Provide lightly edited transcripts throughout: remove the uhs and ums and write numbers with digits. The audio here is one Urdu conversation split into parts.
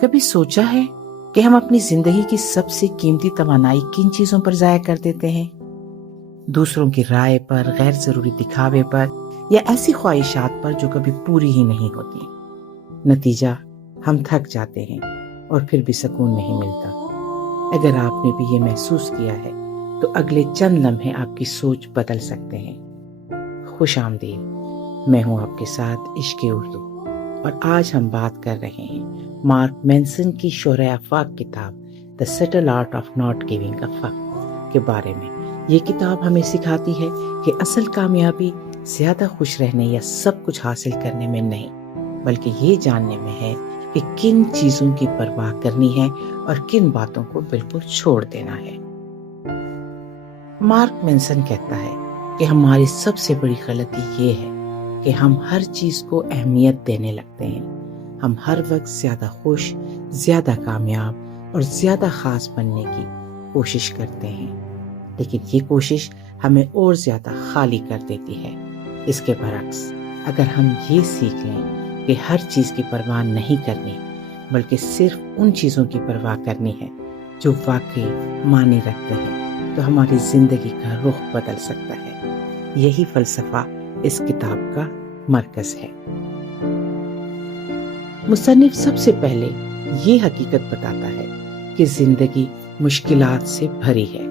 کبھی سوچا ہے کہ ہم اپنی زندگی کی سب سے قیمتی توانائی کن چیزوں پر ضائع کر دیتے ہیں؟ دوسروں کی رائے پر، غیر ضروری دکھاوے پر، یا ایسی خواہشات پر جو کبھی پوری ہی نہیں ہوتی۔ نتیجہ ہم تھک جاتے ہیں اور پھر بھی سکون نہیں ملتا۔ اگر آپ نے بھی یہ محسوس کیا ہے تو اگلے چند لمحے آپ کی سوچ بدل سکتے ہیں۔ خوش آمدید، میں ہوں آپ کے ساتھ عشق اردو، اور آج ہم بات کر رہے ہیں مارک مینسن کی شرح آفاق کتاب The Subtle Art of Not Giving a Fuck کے بارے میں۔ یہ کتاب ہمیں سکھاتی ہے کہ اصل کامیابی زیادہ خوش رہنے یا سب کچھ حاصل کرنے میں نہیں، بلکہ یہ جاننے میں ہے کہ کن چیزوں کی پرواہ کرنی ہے اور کن باتوں کو بالکل چھوڑ دینا ہے۔ مارک مینسن کہتا ہے کہ ہماری سب سے بڑی غلطی یہ ہے کہ ہم ہر چیز کو اہمیت دینے لگتے ہیں۔ ہم ہر وقت زیادہ خوش، زیادہ کامیاب اور زیادہ خاص بننے کی کوشش کرتے ہیں، لیکن یہ کوشش ہمیں اور زیادہ خالی کر دیتی ہے۔ اس کے برعکس، اگر ہم یہ سیکھ لیں کہ ہر چیز کی پرواہ نہیں کرنی، بلکہ صرف ان چیزوں کی پرواہ کرنی ہے جو واقعی معنی رکھتے ہیں، تو ہماری زندگی کا رخ بدل سکتا ہے۔ یہی فلسفہ اس کتاب کا مرکز ہے۔ مصنف سب سے پہلے یہ حقیقت بتاتا ہے کہ زندگی مشکلات سے بھری ہے،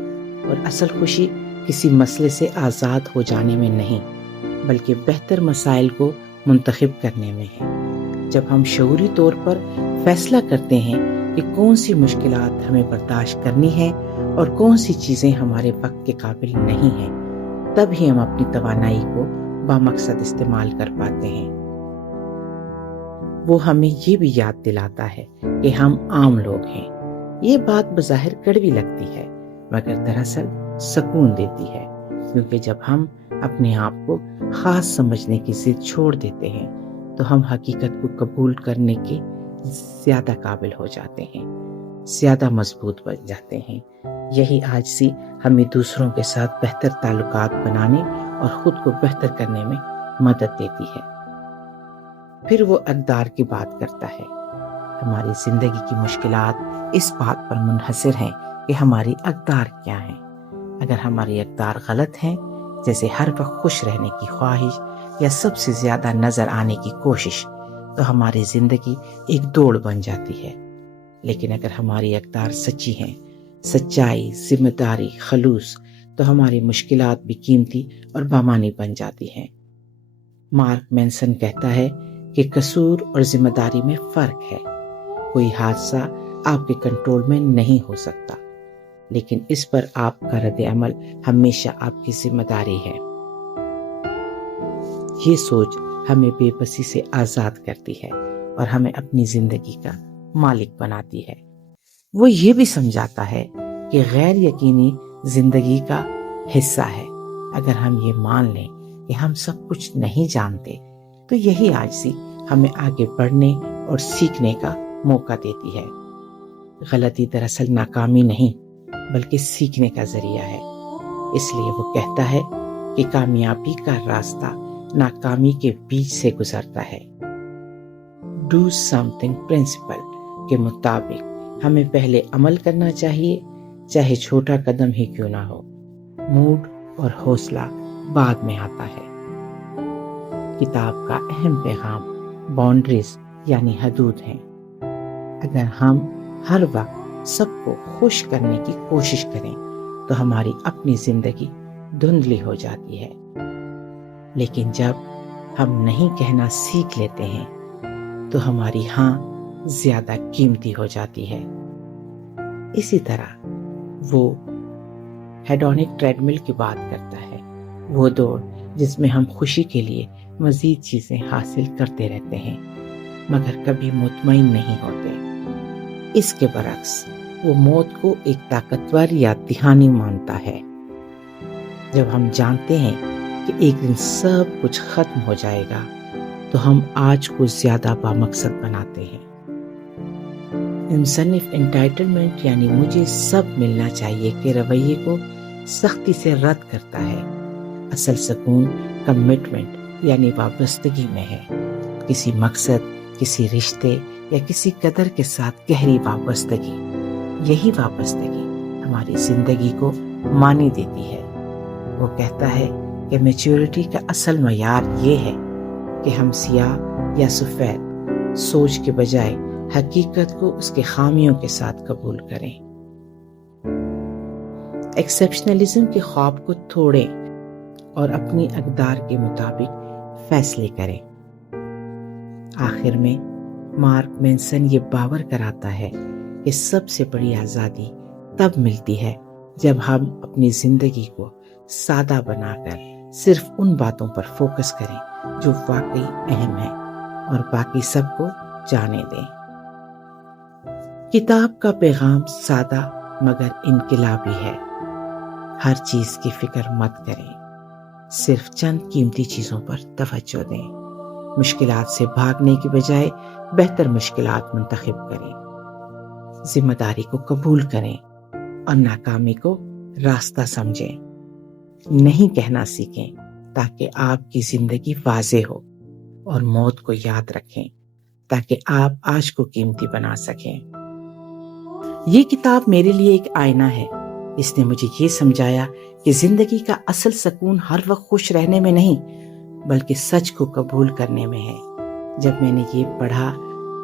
اور اصل خوشی کسی مسئلے سے آزاد ہو جانے میں نہیں، بلکہ بہتر مسائل کو منتخب کرنے میں ہے۔ جب ہم شعوری طور پر فیصلہ کرتے ہیں کہ کون سی مشکلات ہمیں برداشت کرنی ہے اور کون سی چیزیں ہمارے وقت کے قابل نہیں ہیں، تب ہی ہم اپنی توانائی کو بامقصد استعمال کر پاتے ہیں۔ وہ ہمیں یہ بھی یاد دلاتا ہے کہ ہم عام لوگ ہیں۔ یہ بات بظاہر کڑوی لگتی ہے، مگر دراصل سکون دیتی ہے، کیونکہ جب ہم اپنے آپ کو خاص سمجھنے کی ضد چھوڑ دیتے ہیں تو ہم حقیقت کو قبول کرنے کے زیادہ قابل ہو جاتے ہیں، زیادہ مضبوط بن جاتے ہیں۔ یہی عاجزی ہمیں دوسروں کے ساتھ بہتر تعلقات بنانے اور خود کو بہتر کرنے میں مدد دیتی ہے۔ پھر وہ اقدار کی بات کرتا ہے۔ ہماری زندگی کی مشکلات اس بات پر منحصر ہیں کہ ہماری اقدار کیا ہیں۔ اگر ہماری اقدار غلط ہیں، جیسے ہر وقت خوش رہنے کی خواہش یا سب سے زیادہ نظر آنے کی کوشش، تو ہماری زندگی ایک دوڑ بن جاتی ہے۔ لیکن اگر ہماری اقدار سچی ہیں، سچائی، ذمہ داری، خلوص، تو ہماری مشکلات بھی قیمتی اور بامعنی بن جاتی ہیں۔ مارک مینسن کہتا ہے کہ قصور اور ذمہ داری میں فرق ہے۔ کوئی حادثہ آپ کے کنٹرول میں نہیں ہو سکتا، لیکن اس پر آپ کا رد عمل ہمیشہ آپ کی ذمہ داری ہے۔ یہ سوچ ہمیں بے بسی سے آزاد کرتی ہے اور ہمیں اپنی زندگی کا مالک بناتی ہے۔ وہ یہ بھی سمجھاتا ہے کہ غیر یقینی زندگی کا حصہ ہے۔ اگر ہم یہ مان لیں کہ ہم سب کچھ نہیں جانتے، تو یہی عاجزی ہمیں آگے بڑھنے اور سیکھنے کا موقع دیتی ہے۔ غلطی دراصل ناکامی نہیں، بلکہ سیکھنے کا ذریعہ ہے۔ اس لیے وہ کہتا ہے کہ کامیابی کا راستہ ناکامی کے بیچ سے گزرتا ہے۔ ڈو سم تھنگ پرنسپل کے مطابق ہمیں پہلے عمل کرنا چاہیے، چاہے چھوٹا قدم ہی کیوں نہ ہو۔ موڈ اور حوصلہ بعد میں آتا ہے۔ کتاب کا اہم پیغام باؤنڈریز یعنی حدود ہیں۔ اگر ہم ہر وقت سب کو خوش کرنے کی کوشش کریں تو ہماری اپنی زندگی دھندلی ہو جاتی ہے، لیکن جب ہم نہیں کہنا سیکھ لیتے ہیں تو ہماری ہاں زیادہ قیمتی ہو جاتی ہے۔ اسی طرح وہ ہیڈونک ٹریڈ مل کی بات کرتا ہے، وہ دوڑ جس میں ہم خوشی کے لیے مزید چیزیں حاصل کرتے رہتے ہیں مگر کبھی مطمئن نہیں ہوتے۔ اس کے برعکس وہ موت کو ایک طاقتور یاد دہانی مانتا ہے۔ جب ہم جانتے ہیں کہ ایک دن سب کچھ ختم ہو جائے گا تو ہم آج کو زیادہ بامقصد بناتے ہیں۔ مصنف انٹائٹلمنٹ یعنی مجھے سب ملنا چاہیے کے رویے کو سختی سے رد کرتا ہے۔ اصل سکون کمٹمنٹ یعنی وابستگی میں ہے، کسی مقصد، کسی رشتے یا کسی قدر کے ساتھ گہری وابستگی، یہی وابستگی ہماری زندگی کو معنی دیتی ہے۔ وہ کہتا ہے کہ میچورٹی کا اصل معیار یہ ہے کہ ہم سیاہ یا سفید سوچ کے بجائے حقیقت کو اس کے خامیوں کے ساتھ قبول کریں۔ ایکسیپشنلزم کے خواب کو توڑیں اور اپنی اقدار کے مطابق فیصلے کریں۔ آخر میں مارک مینسن یہ باور کراتا ہے کہ سب سے بڑی آزادی تب ملتی ہے جب ہم اپنی زندگی کو سادہ بنا کر صرف ان باتوں پر فوکس کریں جو واقعی اہم ہیں اور باقی سب کو جانے دیں۔ کتاب کا پیغام سادہ مگر انقلابی ہے۔ ہر چیز کی فکر مت کریں، صرف چند قیمتی چیزوں پر توجہ دیں۔ مشکلات سے بھاگنے کی بجائے بہتر مشکلات منتخب کریں۔ ذمہ داری کو قبول کریں اور ناکامی کو راستہ سمجھیں۔ نہیں کہنا سیکھیں تاکہ آپ کی زندگی واضح ہو، اور موت کو یاد رکھیں تاکہ آپ آج کو قیمتی بنا سکیں۔ یہ کتاب میرے لیے ایک آئینہ ہے۔ اس نے مجھے یہ سمجھایا کہ زندگی کا اصل سکون ہر وقت خوش رہنے میں نہیں، بلکہ سچ کو قبول کرنے میں ہے۔ جب میں نے یہ پڑھا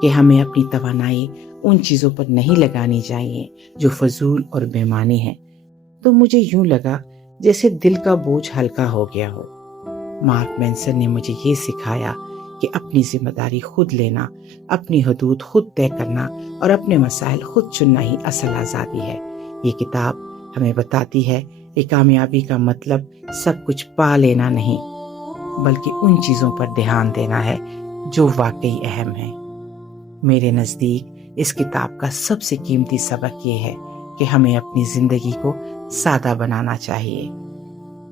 کہ ہمیں اپنی توانائی ان چیزوں پر نہیں لگانی چاہیے جو فضول اور بے معنی ہیں، تو مجھے یوں لگا جیسے دل کا بوجھ ہلکا ہو گیا ہو۔ مارک مینسن نے مجھے یہ سکھایا کہ اپنی ذمہ داری خود لینا، اپنی حدود خود طے کرنا اور اپنے مسائل خود چننا ہی اصل آزادی ہے۔ یہ کتاب ہمیں بتاتی ہے کہ کامیابی کا مطلب سب کچھ پا لینا نہیں، بلکہ ان چیزوں پر دھیان دینا ہے جو واقعی اہم ہیں۔ میرے نزدیک اس کتاب کا سب سے قیمتی سبق یہ ہے کہ ہمیں اپنی زندگی کو سادہ بنانا چاہیے۔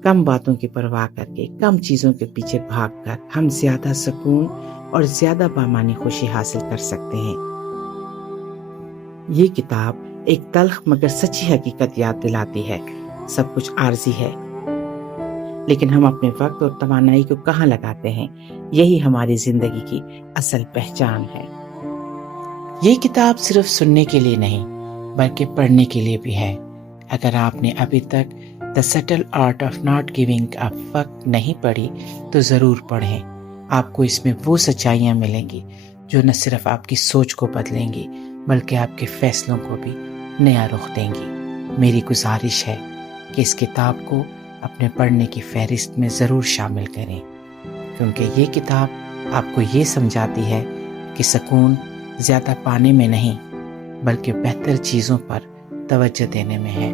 کم باتوں کی پرواہ کر کے، کم چیزوں کے پیچھے بھاگ کر ہم زیادہ سکون اور زیادہ بامعنی خوشی حاصل کر سکتے ہیں۔ یہ کتاب ایک تلخ مگر سچی حقیقت یاد دلاتی ہے۔ سب کچھ عارضی ہے، لیکن ہم اپنے وقت اور توانائی کو کہاں لگاتے ہیں، یہی ہماری زندگی کی اصل پہچان ہے۔ یہ کتاب صرف سننے کے لیے نہیں بلکہ پڑھنے کے لیے بھی ہے۔ اگر آپ نے ابھی تک The Subtle Art of Not Giving a Fuck نہیں پڑھی تو ضرور پڑھیں۔ آپ کو اس میں وہ سچائیاں ملیں گی جو نہ صرف آپ کی سوچ کو بدلیں گی بلکہ آپ کے فیصلوں کو بھی نیا رخ دیں گی۔ میری گزارش ہے کہ اس کتاب کو اپنے پڑھنے کی فہرست میں ضرور شامل کریں، کیونکہ یہ کتاب آپ کو یہ سمجھاتی ہے کہ سکون زیادہ پانے میں نہیں بلکہ بہتر چیزوں پر توجہ دینے میں ہے۔